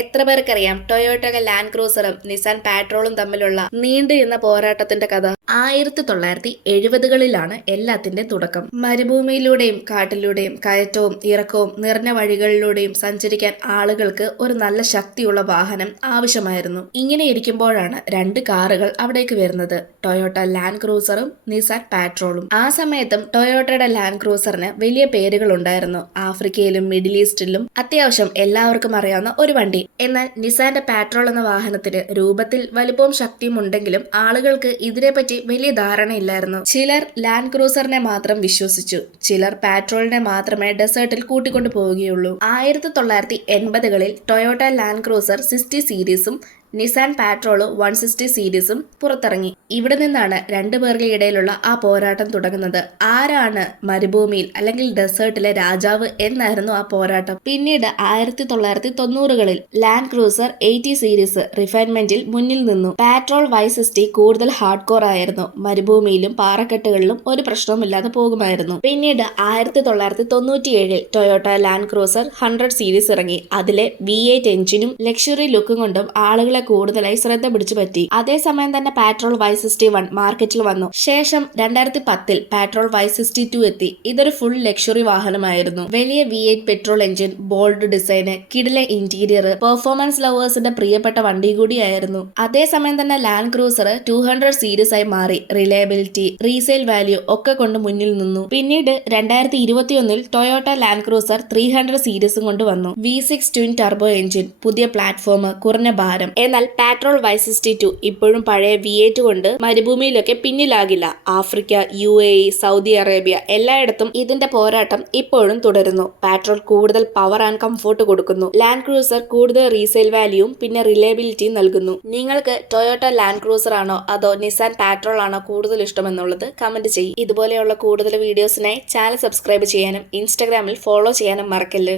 എത്ര പേർക്കറിയാം Toyota land ക്രൂസറും Nissan പാട്രോളും തമ്മിലുള്ള നീണ്ടു എന്ന പോരാട്ടത്തിന്റെ കഥ? 1970കളിലാണ് എല്ലാത്തിന്റെ തുടക്കം. മരുഭൂമിയിലൂടെയും കാട്ടിലൂടെയും കയറ്റവും ഇറക്കവും നിറഞ്ഞ വഴികളിലൂടെയും സഞ്ചരിക്കാൻ ആളുകൾക്ക് ഒരു നല്ല ശക്തിയുള്ള വാഹനം ആവശ്യമായിരുന്നു. ഇങ്ങനെ ഇരിക്കുമ്പോഴാണ് രണ്ട് കാറുകൾ അവിടേക്ക് വരുന്നത്, ടൊയോട്ട ലാൻഡ് ക്രൂസറും നിസാൻ പാട്രോളും. ആ സമയത്തും ടൊയോട്ടയുടെ ലാൻഡ് ക്രൂസറിന് വലിയ പേരുകൾ ഉണ്ടായിരുന്നു. ആഫ്രിക്കയിലും മിഡിൽ ഈസ്റ്റിലും അത്യാവശ്യം എല്ലാവർക്കും അറിയാവുന്ന ഒരു വണ്ടി. എന്നാൽ നിസാന്റെ പാട്രോൾ എന്ന വാഹനത്തിന് രൂപത്തിൽ വലിപ്പവും ശക്തിയും ഉണ്ടെങ്കിലും ആളുകൾക്ക് ഇതിനെപ്പറ്റി വലിയ ധാരണയില്ലായിരുന്നു. ചിലർ ലാൻഡ് ക്രൂസറിനെ മാത്രം വിശ്വസിച്ചു, ചിലർ പാട്രോളിനെ മാത്രമേ ഡെസേർട്ടിൽ കൂട്ടിക്കൊണ്ടു പോവുകയുള്ളൂ. 1980കളിൽ ടൊയോട്ട ലാൻഡ് ക്രൂസർ 60 സീരീസും നിസാൻ പാട്രോൾ 160 സീരീസും പുറത്തിറങ്ങി. ഇവിടെ നിന്നാണ് രണ്ടു പേർക്ക് ഇടയിലുള്ള ആ പോരാട്ടം തുടങ്ങുന്നത്. ആരാണ് മരുഭൂമിയിൽ അല്ലെങ്കിൽ ഡെസേർട്ടിലെ രാജാവ് എന്നായിരുന്നു ആ പോരാട്ടം. പിന്നീട് 1990കളിൽ ലാൻഡ് ക്രൂസർ 80 സീരീസ് റിഫൈൻമെന്റിൽ മുന്നിൽ നിന്നു. പാട്രോൾ 160 കൂടുതൽ ഹാർഡ് കോർ ആയിരുന്നു. മരുഭൂമിയിലും പാറക്കെട്ടുകളിലും ഒരു പ്രശ്നവുമില്ലാതെ പോകുമായിരുന്നു. പിന്നീട് 1997ൽ ടൊയോട്ട ലാൻഡ് ക്രൂസർ 100 സീരീസ് ഇറങ്ങി. അതിലെ V8 എഞ്ചിനും ലക്ഷറി ലുക്കും കൊണ്ടും ആളുകളെ കൂടുതലായി ശ്രദ്ധ പിടിച്ചു പറ്റി. അതേസമയം തന്നെ പാട്രോൾ 161 മാർക്കറ്റിൽ വന്നു. ശേഷം 2010ൽ പാട്രോൾ 162 എത്തി. ഇതൊരു ഫുൾ ലക്ഷറി വാഹനമായിരുന്നു. വലിയ V8 പെട്രോൾ എഞ്ചിൻ, ബോൾഡ് ഡിസൈന്, കിടിലൻ ഇന്റീരിയർ, പെർഫോമൻസ് ലവേഴ്സിന്റെ പ്രിയപ്പെട്ട വണ്ടി കൂടിയായിരുന്നു. അതേസമയം തന്നെ ലാൻഡ് ക്രൂസർ 200 സീരീസ് ആയി മാറി. റിലയബിലിറ്റി, റീസെയിൽ വാല്യൂ ഒക്കെ കൊണ്ട് മുന്നിൽ നിന്നു. പിന്നീട് 2021ൽ ടൊയോട്ട ലാൻഡ് ക്രൂസർ 300 സീരീസും കൊണ്ട് വന്നു. V6 ട്വിൻ ടർബോ എഞ്ചിൻ, പുതിയ പ്ലാറ്റ്ഫോം, കുറഞ്ഞ ഭാരം. എന്നാൽ പാട്രോൾ 162 ഇപ്പോഴും പഴയ V8 കൊണ്ട് മരുഭൂമിയിലൊക്കെ പിന്നിലാകില്ല. ആഫ്രിക്ക, UAE, സൗദി അറേബ്യ എല്ലായിടത്തും ഇതിന്റെ പോരാട്ടം ഇപ്പോഴും തുടരുന്നു. പാട്രോൾ കൂടുതൽ പവർ ആൻഡ് കംഫോർട്ട് കൊടുക്കുന്നു. ലാൻഡ് ക്രൂസർ കൂടുതൽ റീസെയിൽ വാല്യൂവും പിന്നെ റിലയബിലിറ്റിയും നൽകുന്നു. നിങ്ങൾക്ക് ടൊയോട്ട ലാൻഡ് ക്രൂസർ ആണോ അതോ നിസാൻ പാട്രോൾ ആണോ കൂടുതൽ ഇഷ്ടമെന്നുള്ളത് കമന്റ് ചെയ്യും. ഇതുപോലെയുള്ള കൂടുതൽ വീഡിയോസിനായി ചാനൽ സബ്സ്ക്രൈബ് ചെയ്യാനും ഇൻസ്റ്റാഗ്രാമിൽ ഫോളോ ചെയ്യാനും മറക്കല്ല്.